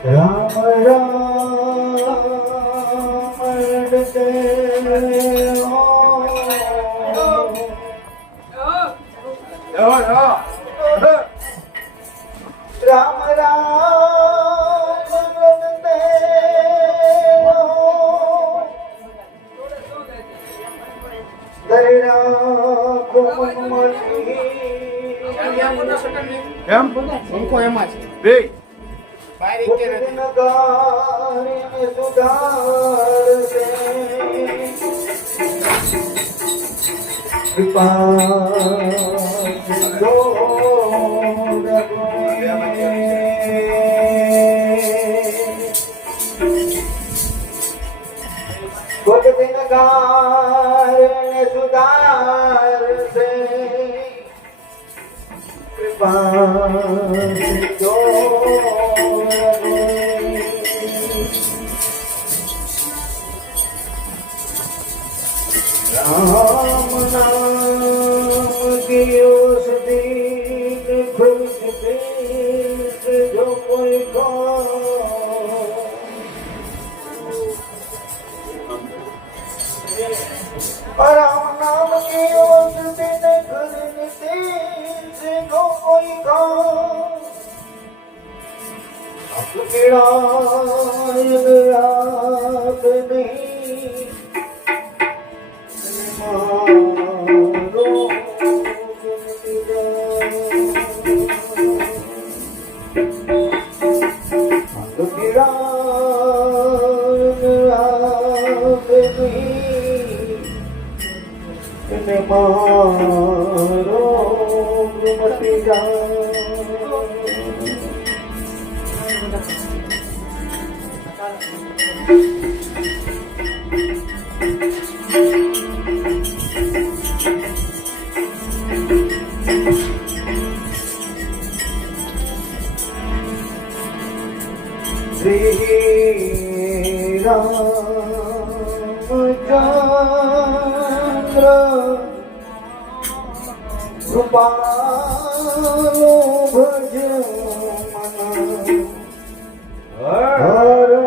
राम राम राम रटते दरे राखो मनमती એમ ઉनको એમ જ બે બહાર એક કે નથી नगारे सुधार से कृपा दो भगत नगारे सुधार से कृपा दो राम नाम की उस दिन खुशते जो कोई को राम नाम की उस दिन खुशते जो कोई को पीड़ा आप नहीं श्री रामचंद्र कृपालो भज मन हर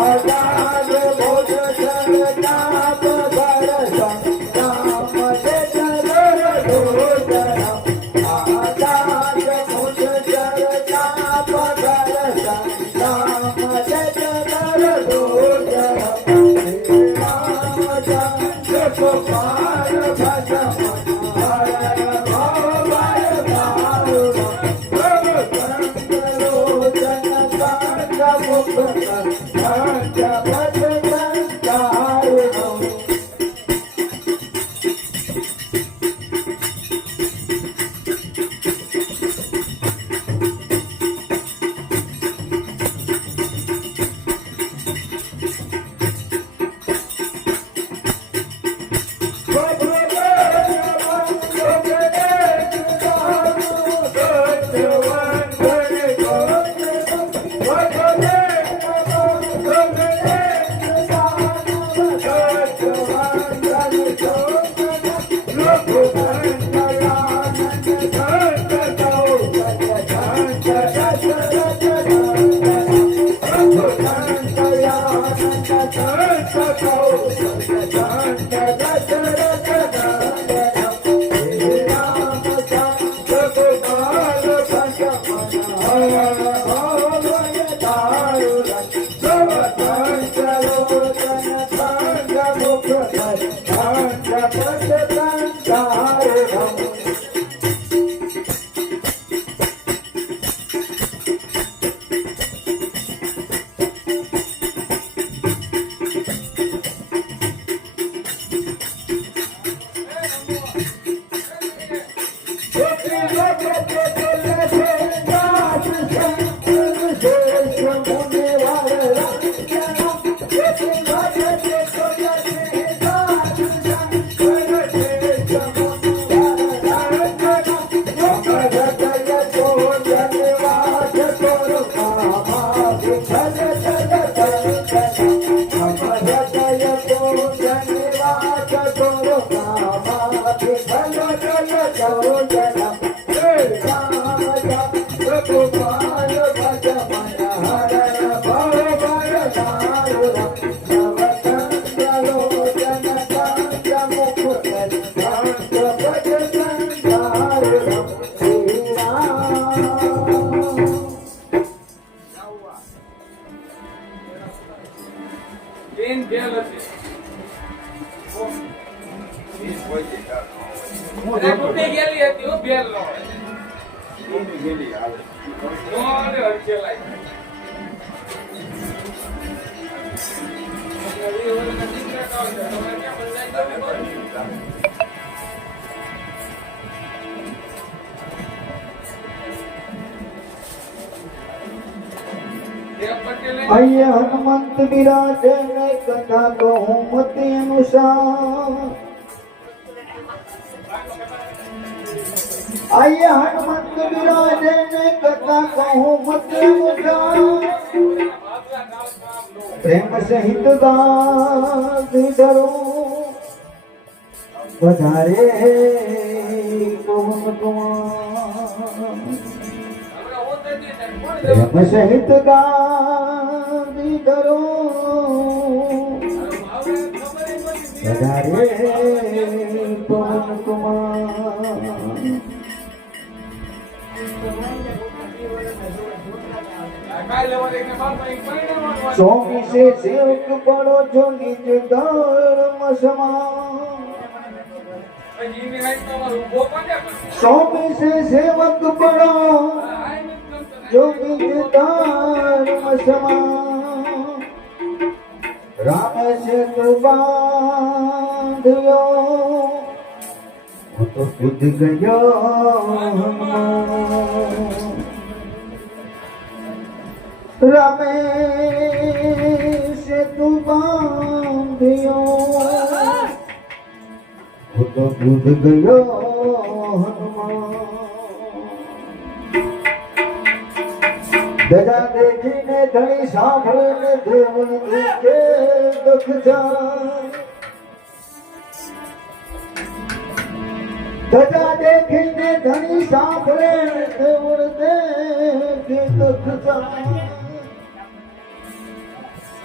आजाद भोज जल ताप दर्शन राम जय जय भोजन आजाद भोज जल ताप दर्शन राम जय जय भोजन राम गोपाल भजन हर भवाय भाव तीन बेल હતી અરે તૂટી ગયેલી હતી ઓ બેલ નો ઓને હરચેલાઈ अय्य हनुमंत विराजे ने कथा कहूँ मति अनुसार अय्य हनुमंत विराजे ने कथा कहूँ मति अनुसार प्रेम सहित गाधी धरो बधारे पवन कुमार प्रेम सहित गाधी धरो बधारे पवन कुमार स्वामी से सेवक बड़ो जो निज धर्म समान स्वामी से सेवक बड़ो जो निज धर्म समान राम से तू बांधियो तो खुद गयो रमेश तू बांधियो तो खुद गयो दजा देखीने धनी सांभळीने देवल के दुख जान दजा देखीने धनी सांभळीने देवल के दुख जान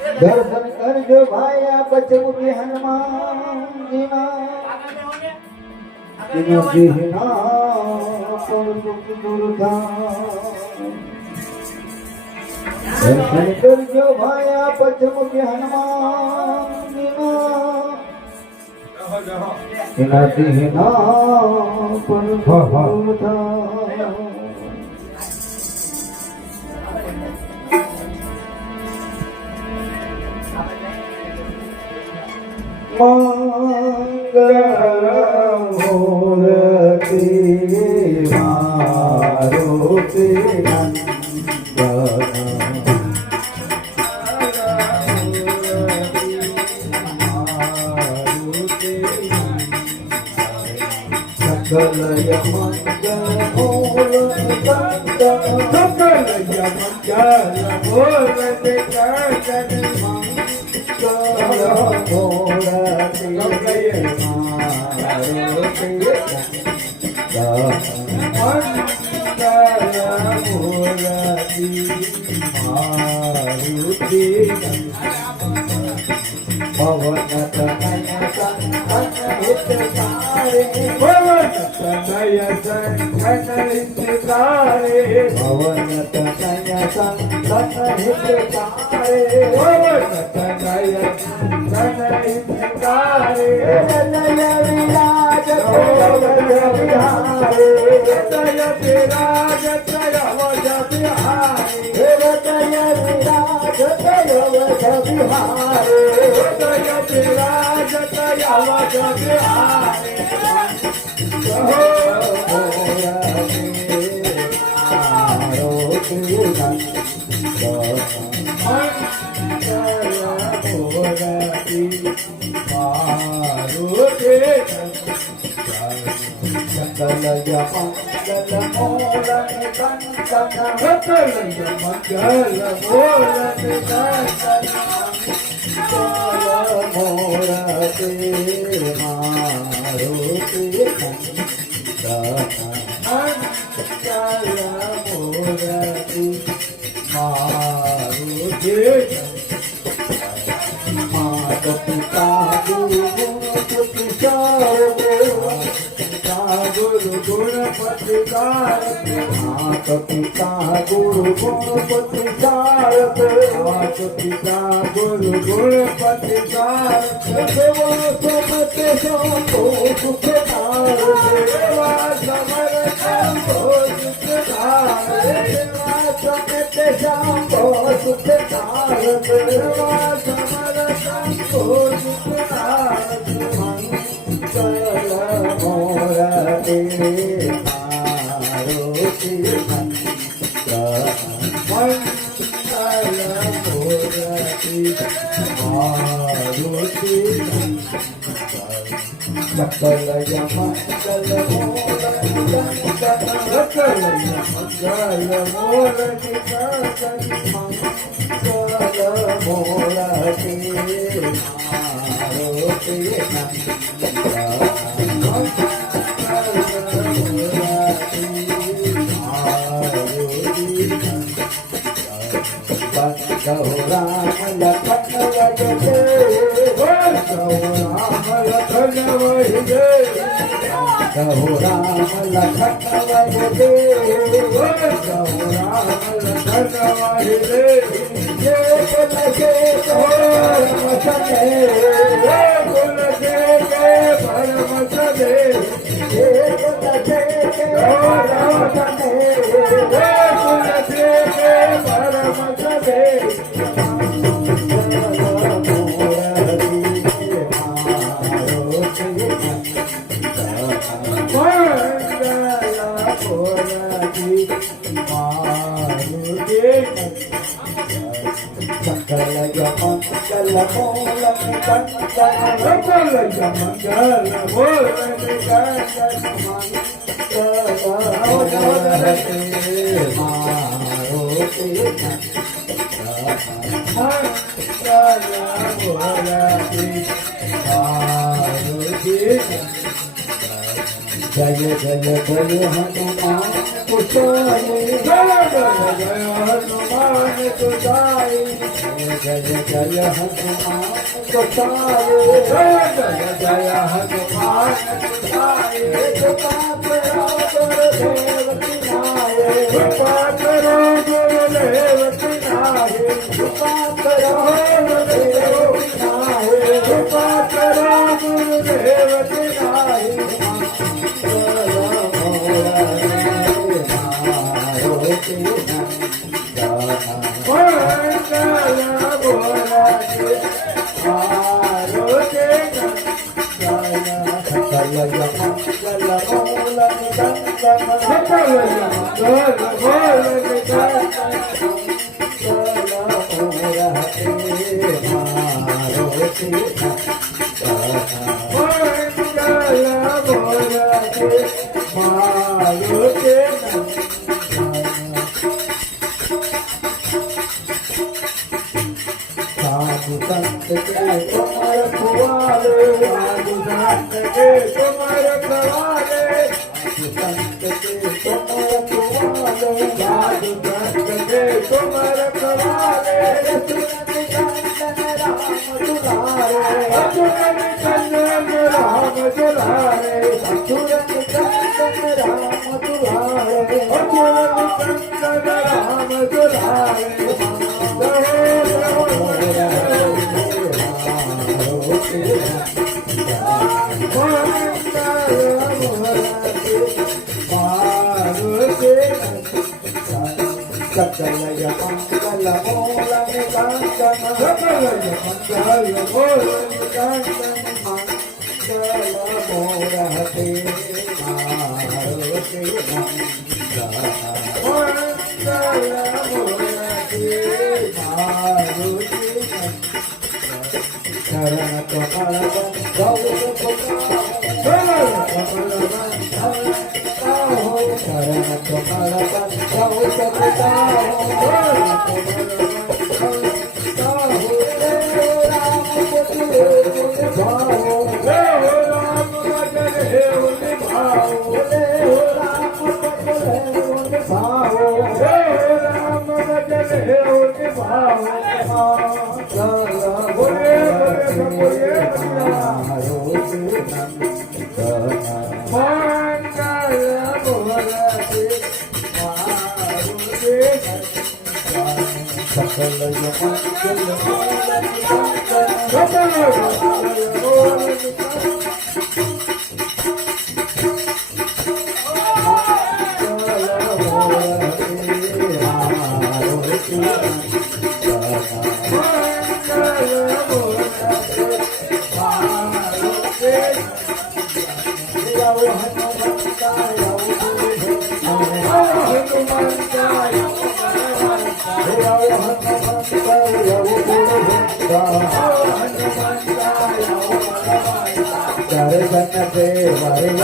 દર્શન કરજો ભાઈ પચમુખી હનુમાનજીના દર્શન કરજો ભાઈ પચમુખી હનુમાનજીના એનાથી ના પર મૂર્તિ મારુતિ સકલય મંગલ जय जय जय हनुमान कुशाई जय जय हनुमान तुझाई जय जय हनुमान कुशाई जय जय हनुमान तुझाई कृपा करो गुरुदेव की नाये कृपा करो गुरुदेव की नाई कृपा करो गुरुदेव की नाये कृपा करो गुरुदेव की नाई मंगल बोलाचे आरोग्य साधु संत के कमर खुआले साधु संत के तुमर खवाले साधु संत के कमर खुआले साधु संत के तुमर खवाले रघुनाथ कंदन राम दुलारे असुरन कंदन राम दुलारे रघुनाथ कंदन राम दुलारे सकलय मंगल मूल निकांचन सकलय मंगल मूल निकांचन मंगल मूरते मारुति मंगल मूरते मारुति शरण कमल गौर शरण कमल शरण कमल दर्शन देवरिया दर्शन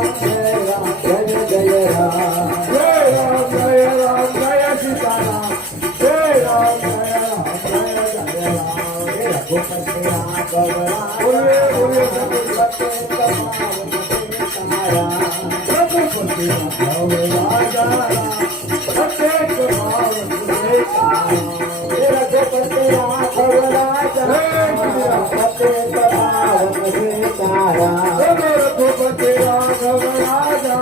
जय राम जय सीताराम जय राम जय राम जय रघुपति राघव राजा प्रत्येक भाव सुरेखा रघुपति राघव राजा प्रत्येक भाव सीतारा रघुपति राघव राजा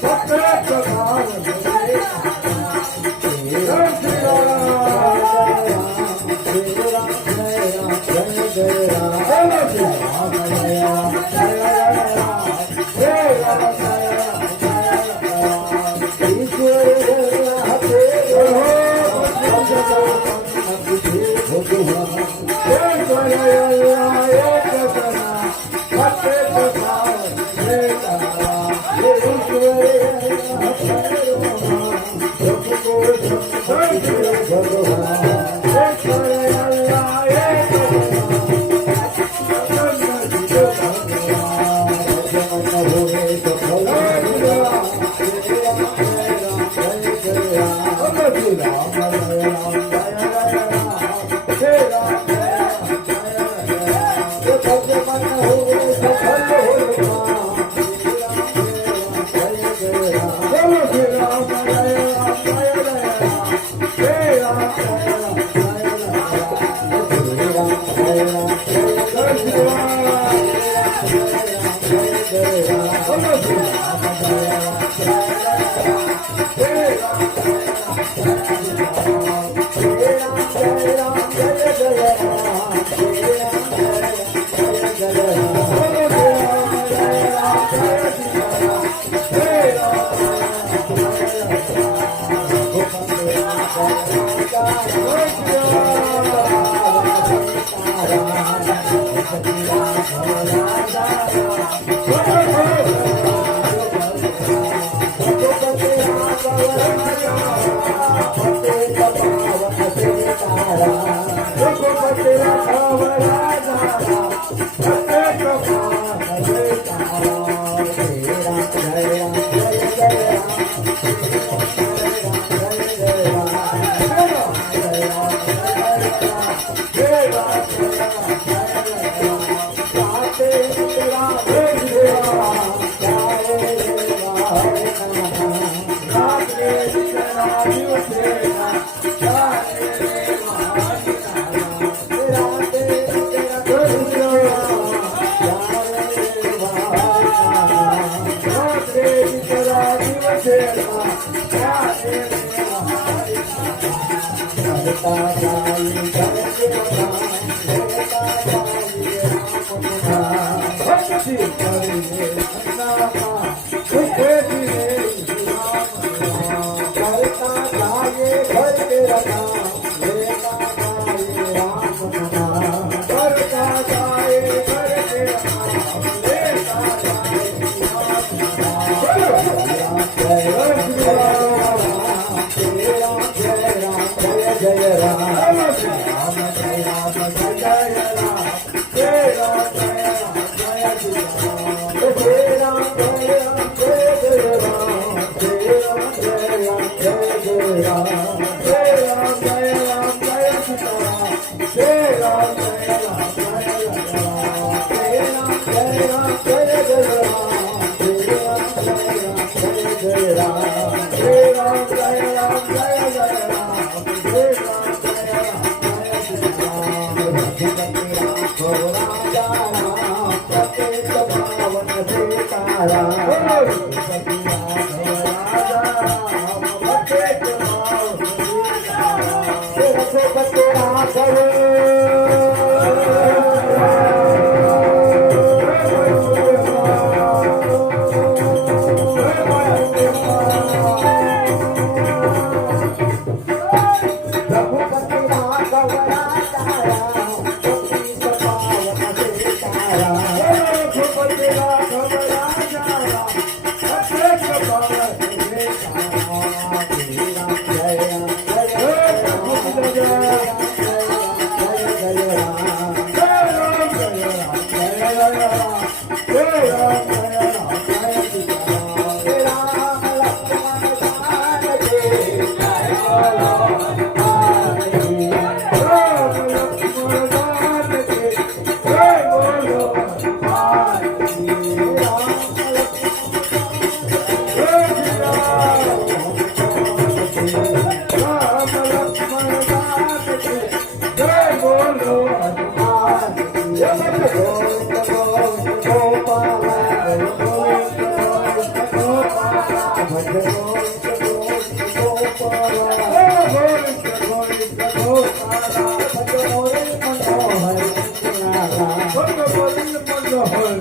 प्रत्येक भाव सुरेखा श्री Bye. भज गोविंद गोविंद गोपाला गोविंद गोपाला भज मोरे मनोहर लाला भज गोविंद मनोहर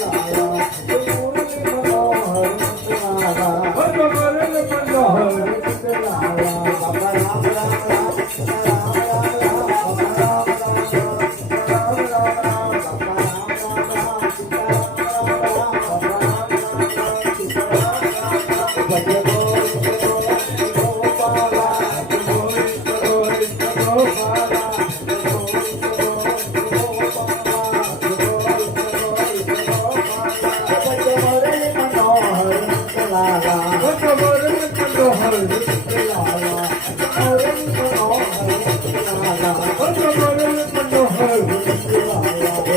लाला भज मोरे मनोहर लाला भज गोविंद मनोहर लाला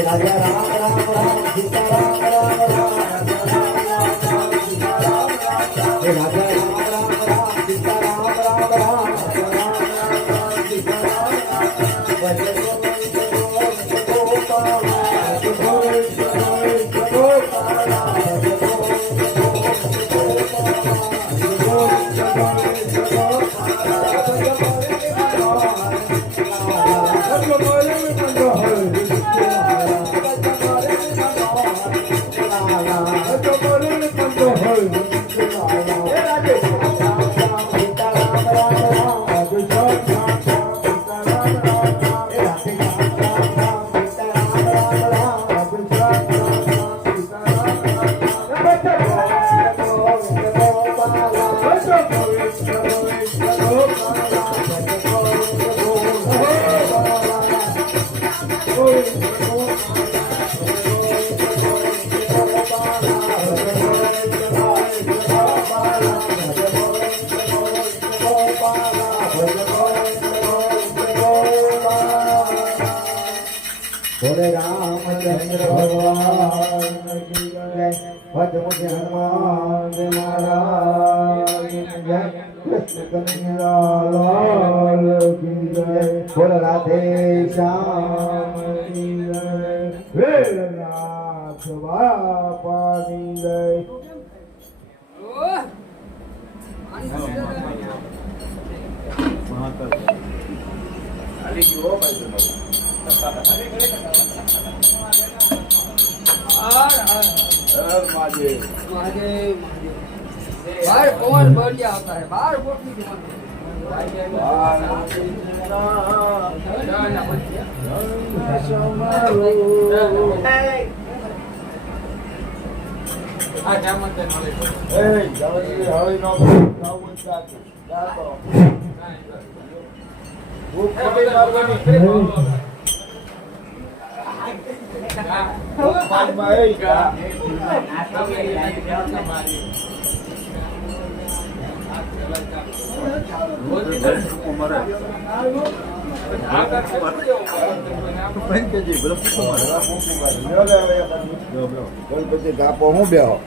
बाबा राम राम राम राम राम राजा राम राम राम सीता राम राम राम राजा राम राम राम सीता राम राम राम सीता राम भज गोविंद गोविंद गोपाला भज गोविंद गोविंद गोपाला भज गोविंद गोविंद गोपाला भज गोविंद गोविंद गोपाला भज गोविंद मनोहर बोले रामचंद्र भगवान की जय भज मुझे हनुमान महाराज की जय कृष्ण कन्हैया लाल की जय बोल राधे श्याम की जय वेलनाथ बापा की जय बाहर कौन बढ़ गया होता है बाहर बोलने की ગાપો હું બેહો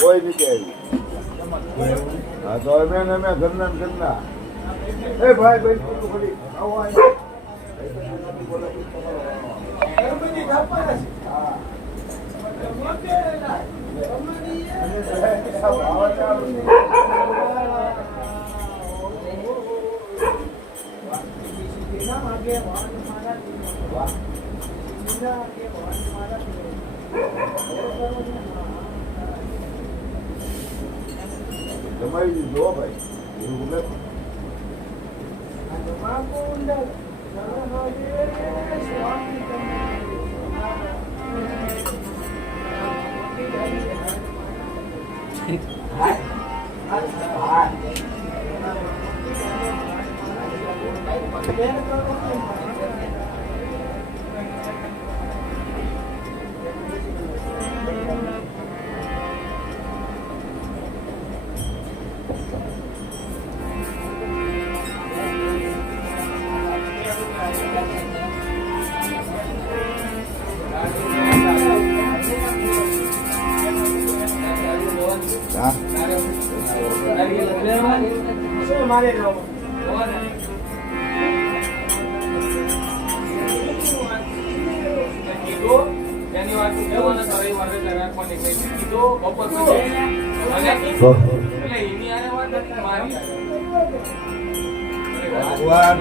કોઈ જગ્યાએ હા તો અમે ઘરના એ ભાઈ ભાઈ ખરી આવો તમારી જો ભાઈ શનિવાર રવિવાર રાખવાની કીધું બપોર પછી અને ભગવાન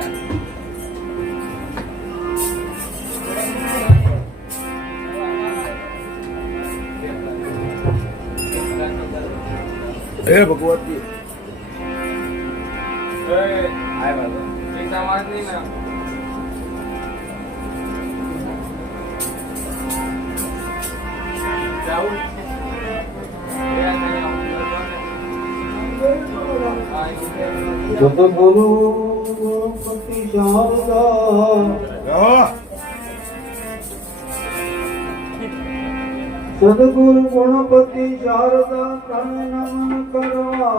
હે ભગવતી સદગુરુ પતિ શારદા સદગુરુ ગણપતિ શારદા તને નમન કરવા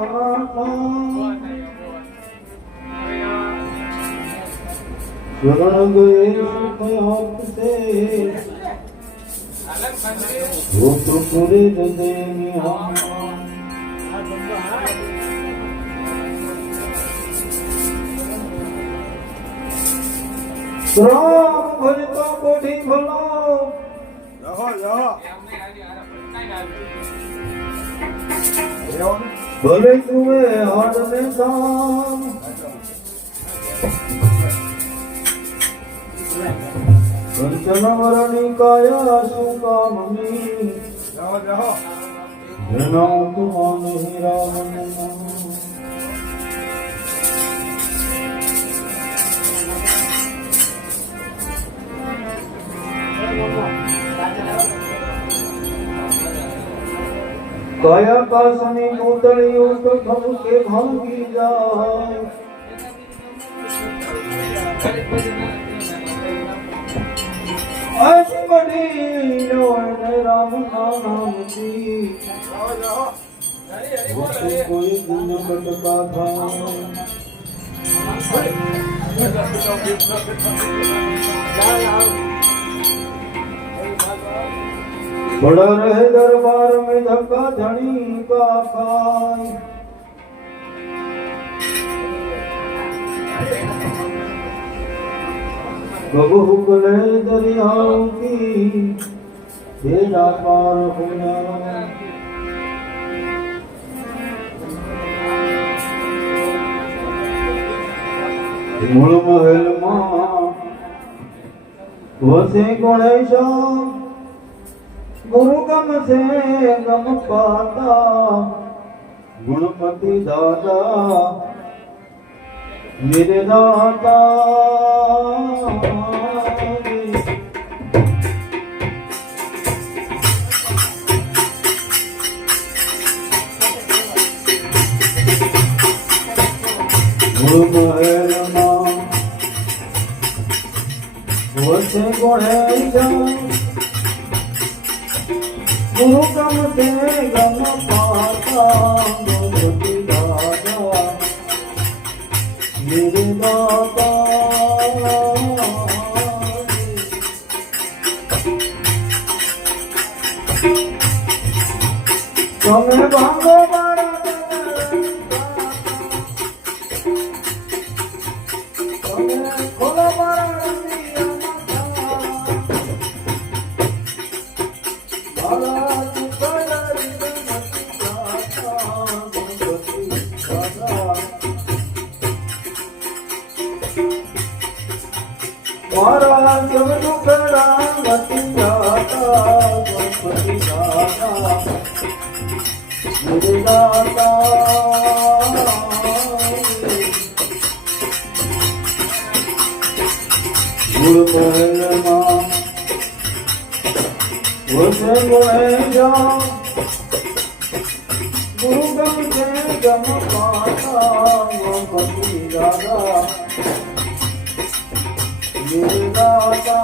શરણ ગયે સુખ આપશે રૂપ પુરે દે રામ ભજતો કોઢી ભલો ભલે તુએ હાડ ને દાન કંચન વરની કાયા સુકામની જેના તુમાન હીરા કાયા કાસની પૂતળીઓ તો ખમકે ભાંગી જાય અજમડી જોને રામ નામથી કોઈ ગુણ કટકા થાય बड़ा रहे दरबार में धक्का धनी का खाई बबू गले दरियाओं की तेरा पार होना मूल महल मां वसे गणेशा गुरु गम से गम पाता गुणपति दादा मेरे दाता गुरु महल मां वसे गणेशा गुरु गम से गम पाता गुणपति दादा मेरे दाता तुम्हें भांगो बड़ा तुम्हें खोलो बड़ा महाराज जब दुखड़ा गति जाता गणपति दादा मेरे दाता गुरु महल मां वसे गणेशा गुरु गम से गम पाता गणपति दादा मेरे दाता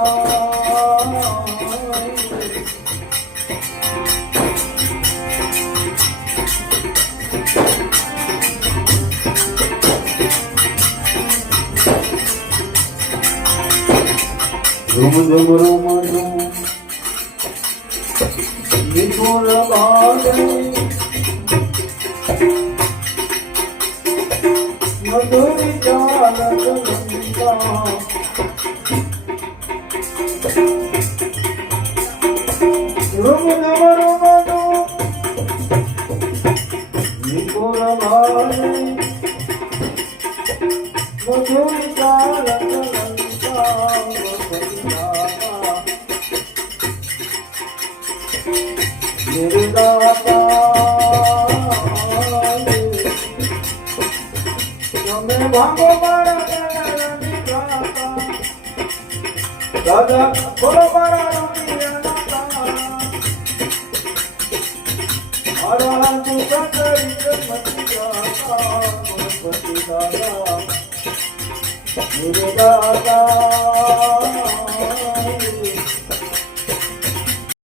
रुम झुम रुम झुम विपुल बाले मधुर चाल गंगा रुम झुम रुम झुम निपुण भाई मधुरिका रंगलंका वसुधामा निर्दाता તમે ભાગો મારા ગણની ગાતા દાદા બોલો મારા રમિયાના તારા મારા તુકા કરી મતી ગાતા ગણપતિ દાદા નિર્દાતા